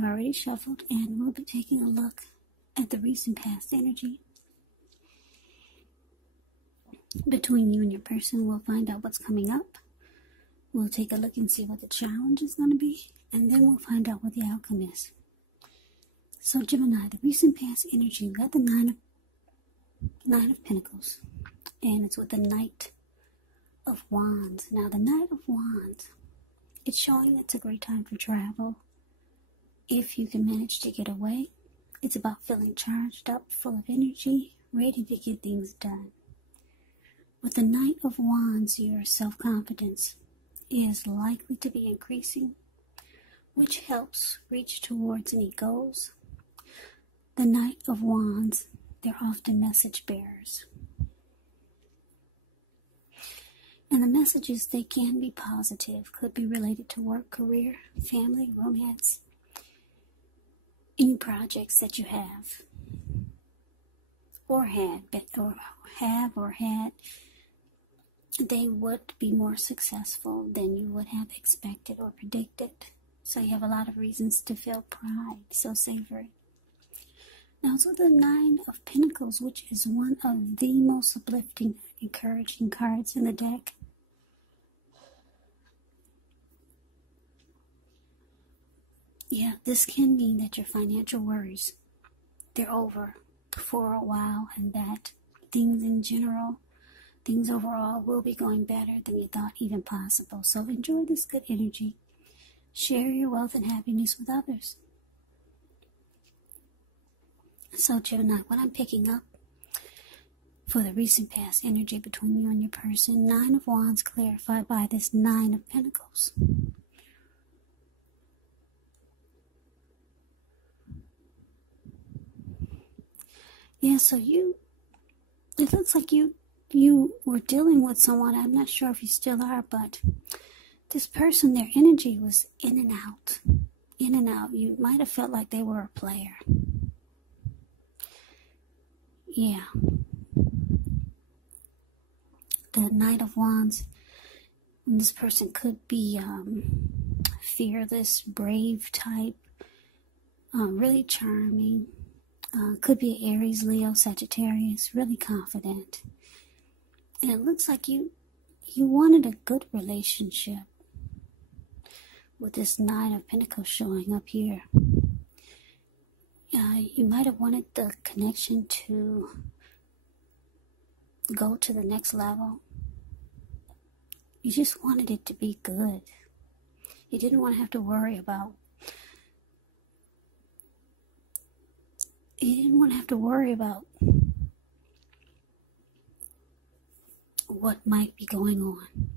I've already shuffled, and we'll be taking a look at the recent past energy between you and your person. We'll find out what's coming up. We'll take a look and see what the challenge is going to be, and then we'll find out what the outcome is. So Gemini, the recent past energy, we got the Nine of Pentacles, and it's with the Knight of Wands. Now the Knight of Wands, it's showing it's a great time for travel. If you can manage to get away, it's about feeling charged up, full of energy, ready to get things done. With the Knight of Wands, your self-confidence is likely to be increasing, which helps reach towards any goals. The Knight of Wands, they're often message bearers. And the messages, they can be positive, could be related to work, career, family, romance, any projects that you have or had, they would be more successful than you would have expected or predicted. So you have a lot of reasons to feel pride, so savor it. Now, so the Nine of Pentacles, which is one of the most uplifting, encouraging cards in the deck. Yeah, this can mean that your financial worries, they're over for a while, and that things in general, things overall will be going better than you thought even possible. So enjoy this good energy. Share your wealth and happiness with others. So Gemini, what I'm picking up for the recent past energy between you and your person, Nine of Wands clarified by this Nine of Pentacles. Yeah, so it looks like you were dealing with someone. I'm not sure if you still are, but this person, their energy was in and out. In and out. You might have felt like they were a player. Yeah. The Knight of Wands, this person could be fearless, brave type, really charming. Could be Aries, Leo, Sagittarius, really confident. And it looks like you wanted a good relationship with this Nine of Pentacles showing up here. You might have wanted the connection to go to the next level. You just wanted it to be good. You didn't want to have to worry about what might be going on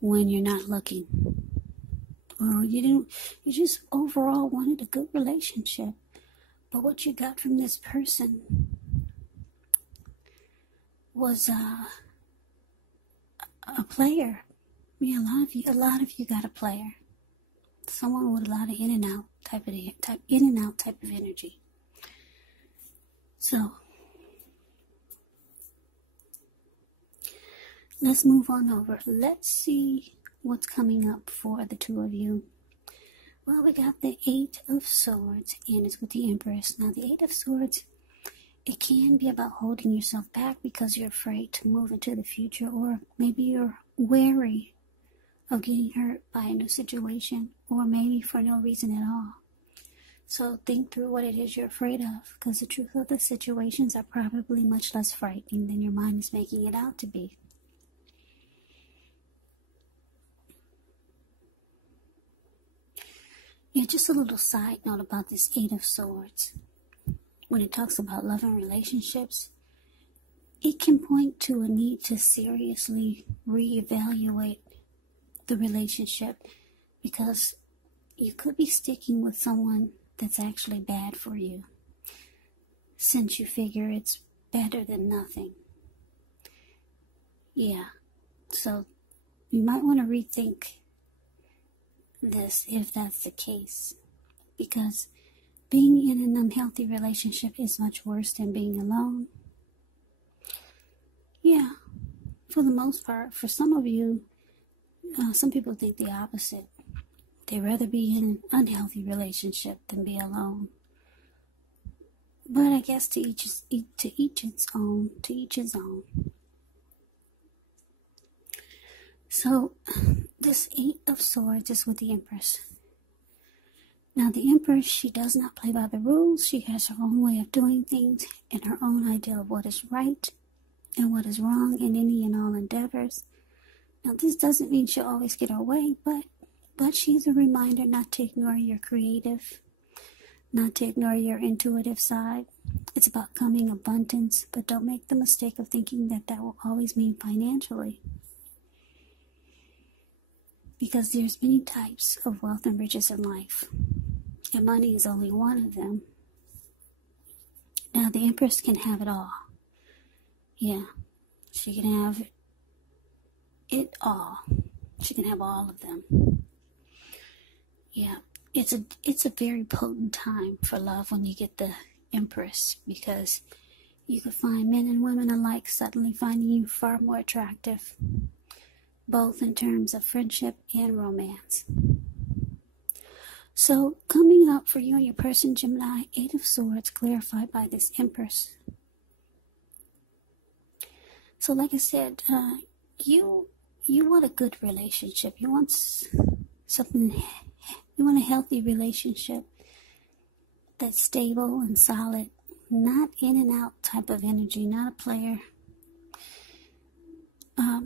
when you're not looking. Or you just overall wanted a good relationship. But what you got from this person was a player. Yeah, a lot of you got a player. Someone with a lot of in and out type of energy. So let's move on over. Let's see what's coming up for the two of you. Well, we got the Eight of Swords, and it's with the Empress. Now, the Eight of Swords, it can be about holding yourself back because you're afraid to move into the future, or maybe you're wary of getting hurt by a new situation, or maybe for no reason at all. So think through what it is you're afraid of, because the truth of the situations are probably much less frightening than your mind is making it out to be. Yeah, just a little side note about this Eight of Swords. When it talks about love and relationships, it can point to a need to seriously reevaluate the relationship, because you could be sticking with someone that's actually bad for you, since you figure it's better than nothing. Yeah, so you might want to rethink this if that's the case, because being in an unhealthy relationship is much worse than being alone. Yeah, for the most part. For some of you, some people think the opposite. They'd rather be in an unhealthy relationship than be alone. But I guess to each its own. To each his own. So, this 8 of Swords is with the Empress. Now, the Empress, she does not play by the rules. She has her own way of doing things and her own idea of what is right and what is wrong in any and all endeavors. Now, this doesn't mean she'll always get her way, but she's a reminder not to ignore your creative, not to ignore your intuitive side. It's about coming abundance, but don't make the mistake of thinking that that will always mean financially. Because there's many types of wealth and riches in life, and money is only one of them. Now, the Empress can have it all. Yeah, she can have it all. She can have all of them. Yeah, it's a very potent time for love when you get the Empress, because you could find men and women alike suddenly finding you far more attractive, both in terms of friendship and romance. So, coming up for you and your person, Gemini, 8 of Swords, clarified by this Empress. So, like I said, you want a good relationship. You want something. You want a healthy relationship that's stable and solid, not in and out type of energy, not a player.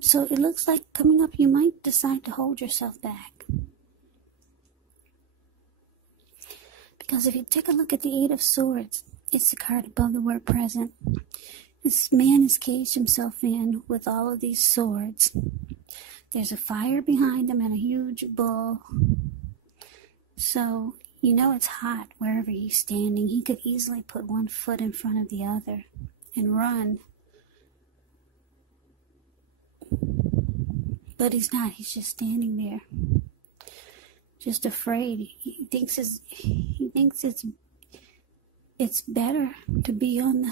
So it looks like coming up you might decide to hold yourself back. Because if you take a look at the 8 of Swords, it's the card above the word present. This man has caged himself in with all of these swords. There's a fire behind him and a huge bull. So, you know it's hot wherever he's standing. He could easily put one foot in front of the other and run. But he's not. He's just standing there, just afraid. He thinks it's better to be on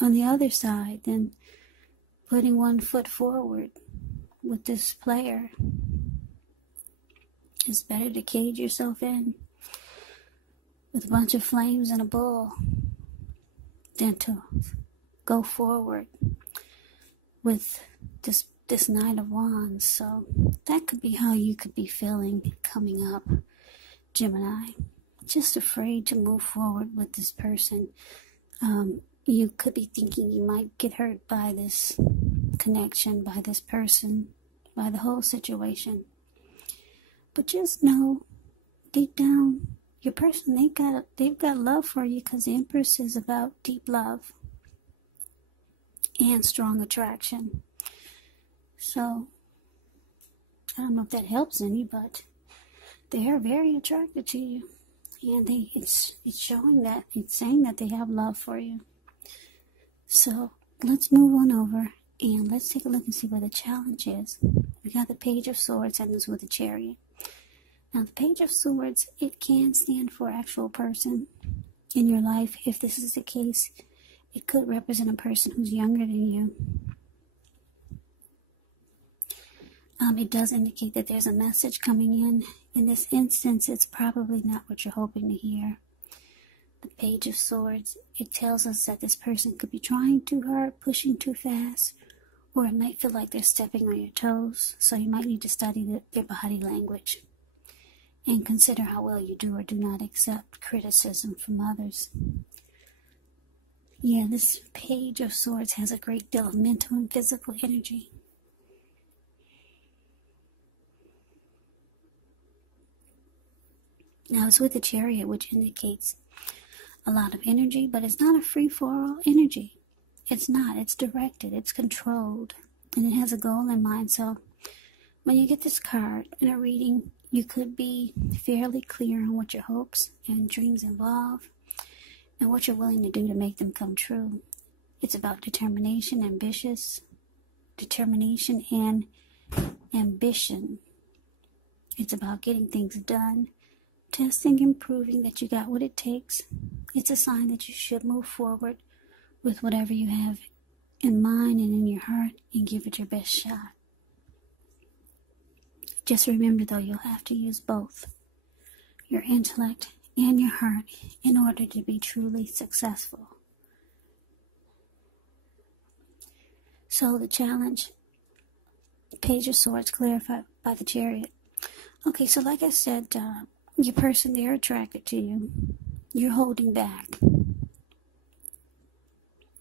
the other side than putting one foot forward with this player. It's better to cage yourself in with a bunch of flames and a bull than to go forward with this Knight of Wands. So that could be how you could be feeling coming up, Gemini. Just afraid to move forward with this person. You could be thinking you might get hurt by this connection, by this person, by the whole situation. But just know, deep down, your person, they've got love for you, because the Empress is about deep love and strong attraction. So, I don't know if that helps any, but they are very attracted to you. And it's showing that, it's saying that they have love for you. So, let's move on over and let's take a look and see where the challenge is. We got the Page of Swords and this with the Chariot. Now, the Page of Swords, it can stand for actual person in your life. If this is the case, it could represent a person who's younger than you. It does indicate that there's a message coming in. In this instance, it's probably not what you're hoping to hear. The Page of Swords, it tells us that this person could be trying too hard, pushing too fast, or it might feel like they're stepping on your toes. So you might need to study their body language and consider how well you do or do not accept criticism from others. Yeah, this Page of Swords has a great deal of mental and physical energy. Now, it's with the Chariot, which indicates a lot of energy, but it's not a free-for-all energy. It's not. It's directed. It's controlled. And it has a goal in mind. So, when you get this card in a reading, you could be fairly clear on what your hopes and dreams involve and what you're willing to do to make them come true. It's about determination and ambition. It's about getting things done, testing and proving that you got what it takes. It's a sign that you should move forward with whatever you have in mind and in your heart and give it your best shot. Just remember, though, you'll have to use both your intellect and your heart in order to be truly successful. So the challenge, Page of Swords, clarified by the Chariot. Okay, so like I said, your person, they're attracted to you. You're holding back.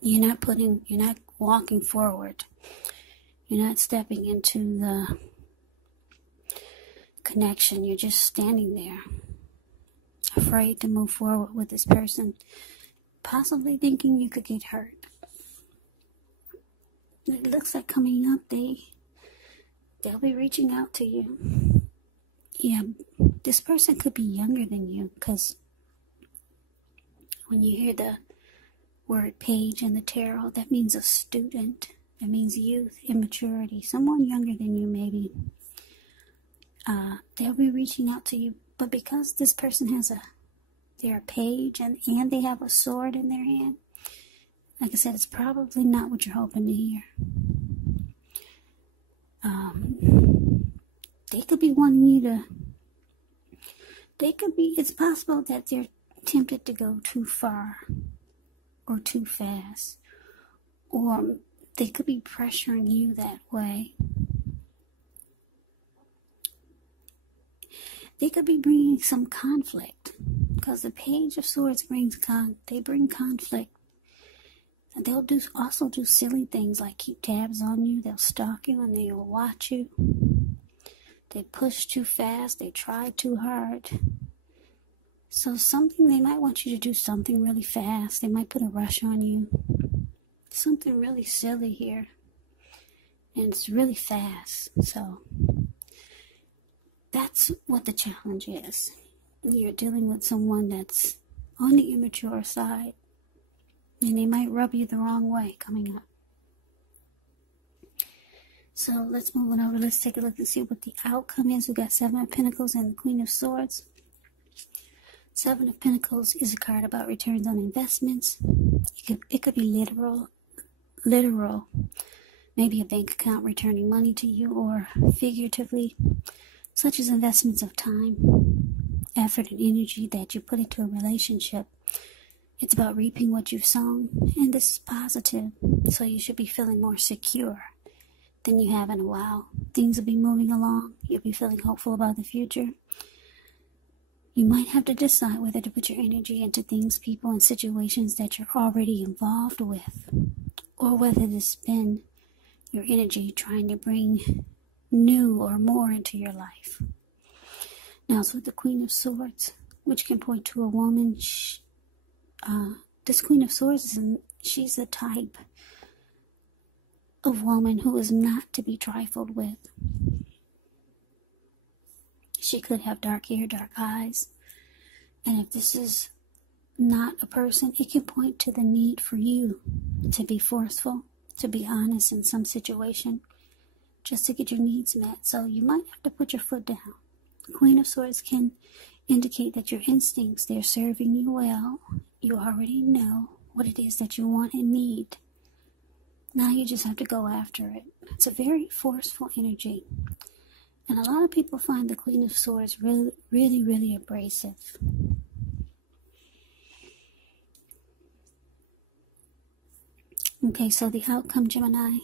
You're not walking forward. You're not stepping into the connection. You're just standing there, afraid to move forward with this person, possibly thinking you could get hurt. It looks like coming up, they'll be reaching out to you. Yeah, this person could be younger than you, because when you hear the word page in the tarot, that means a student. That means youth, immaturity. Someone younger than you, maybe. They'll be reaching out to you, but because this person they're a page and they have a sword in their hand, like I said, it's probably not what you're hoping to hear. They could be wanting you to, it's possible that they're tempted to go too far or too fast, or they could be pressuring you that way. They could be bringing some conflict, because the Page of Swords bring conflict. And they'll also do silly things like keep tabs on you. They'll stalk you and they'll watch you. They push too fast. They try too hard. So they might want you to do something really fast. They might put a rush on you. Something really silly here. And it's really fast. So that's what the challenge is. You're dealing with someone that's on the immature side. And they might rub you the wrong way coming up. So let's move on over. Let's take a look and see what the outcome is. We got Seven of Pentacles and the Queen of Swords. Seven of Pentacles is a card about returns on investments. It could be literal. Maybe a bank account returning money to you, or figuratively, such as investments of time, effort, and energy that you put into a relationship. It's about reaping what you've sown, and this is positive, so you should be feeling more secure than you have in a while. Things will be moving along. You'll be feeling hopeful about the future. You might have to decide whether to put your energy into things, people, and situations that you're already involved with, or whether to spend your energy trying to bring new or more into your life. Now, it's with the Queen of Swords, which can point to a woman. This Queen of Swords, she's the type of woman who is not to be trifled with. She could have dark hair, dark eyes. And if this is not a person, it can point to the need for you to be forceful, to be honest in some situation, just to get your needs met. So you might have to put your foot down. The Queen of Swords can indicate that your instincts, they're serving you well. You already know what it is that you want and need. Now you just have to go after it. It's a very forceful energy. And a lot of people find the Queen of Swords really, really, really abrasive. Okay, so the outcome, Gemini.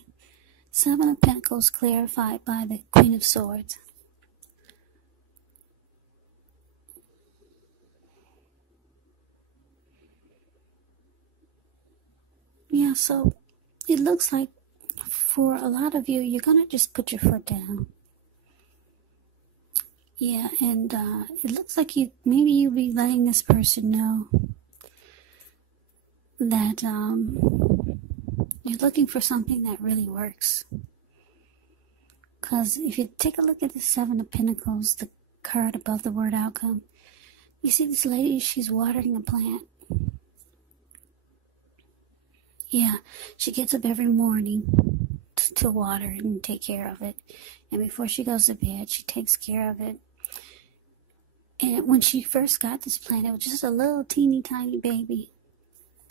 Seven of Pentacles clarified by the Queen of Swords. Yeah, so it looks like for a lot of you, you're going to just put your foot down. Yeah, and it looks like maybe you'll be letting this person know that you're looking for something that really works. Because if you take a look at the Seven of Pentacles, the card above the word outcome, you see this lady, she's watering a plant. Yeah, she gets up every morning to water it and take care of it. And before she goes to bed, she takes care of it. And when she first got this plant, it was just a little teeny tiny baby.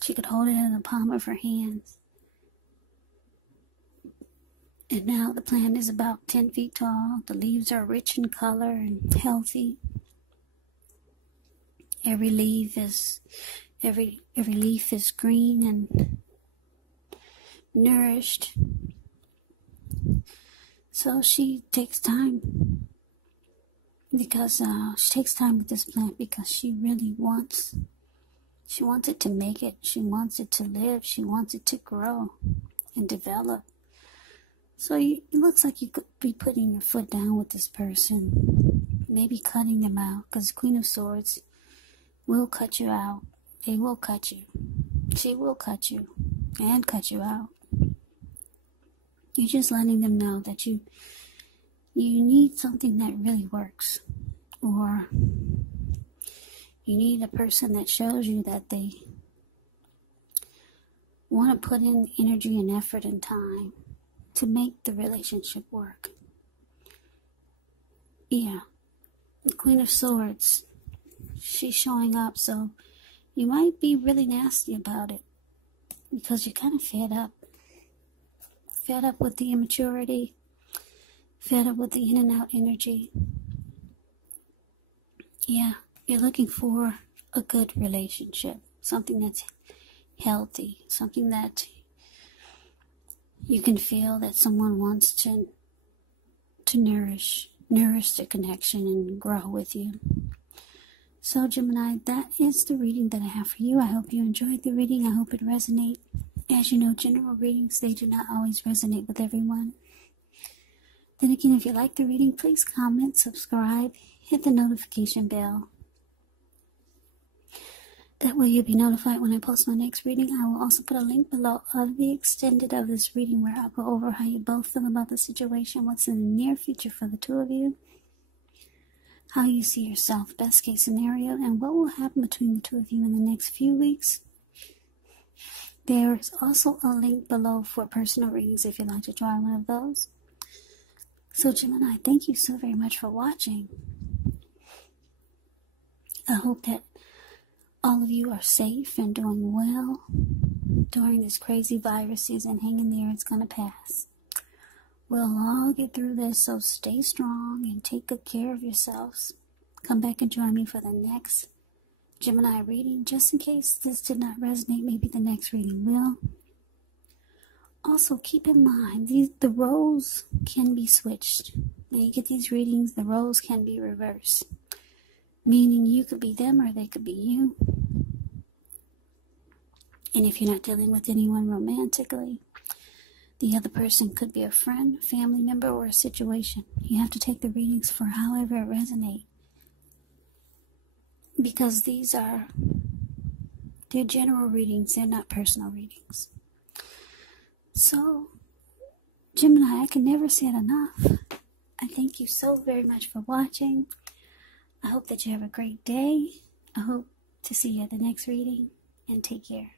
She could hold it in the palm of her hands. And now the plant is about 10 feet tall. The leaves are rich in color and healthy. Every leaf is green and nourished. So she takes time because she takes time with this plant because she really wants it to make it. She wants it to live. She wants it to grow and develop. So it looks like you could be putting your foot down with this person, maybe cutting them out, because Queen of Swords will cut you out. They will cut you. She will cut you and cut you out. You're just letting them know that you need something that really works, or you need a person that shows you that they want to put in energy and effort and time to make the relationship work. Yeah, the Queen of Swords, she's showing up, so you might be really nasty about it because you're kind of fed up. Fed up with the immaturity, fed up with the in and out energy. Yeah, you're looking for a good relationship, something that's healthy, something that you can feel that someone wants to nourish the connection and grow with you. So Gemini, that is the reading that I have for you. I hope you enjoyed the reading. I hope it resonates. As you know, general readings, they do not always resonate with everyone. Then again, if you like the reading, please comment, subscribe, hit the notification bell. That way you'll be notified when I post my next reading. I will also put a link below of the extended of this reading where I'll go over how you both feel about the situation, what's in the near future for the two of you, how you see yourself, best case scenario, and what will happen between the two of you in the next few weeks. There is also a link below for personal readings if you'd like to try one of those. So Gemini, thank you so very much for watching. I hope that all of you are safe and doing well during this crazy virus season. Hang in there, it's going to pass. We'll all get through this, so stay strong and take good care of yourselves. Come back and join me for the next Gemini reading. Just in case this did not resonate, maybe the next reading will. Also, keep in mind, the roles can be switched. When you get these readings, the roles can be reversed. Meaning you could be them or they could be you. And if you're not dealing with anyone romantically, the other person could be a friend, family member, or a situation. You have to take the readings for however it resonates. Because they're general readings, they're not personal readings. So, Gemini, I can never say it enough. I thank you so very much for watching. I hope that you have a great day. I hope to see you at the next reading, and take care.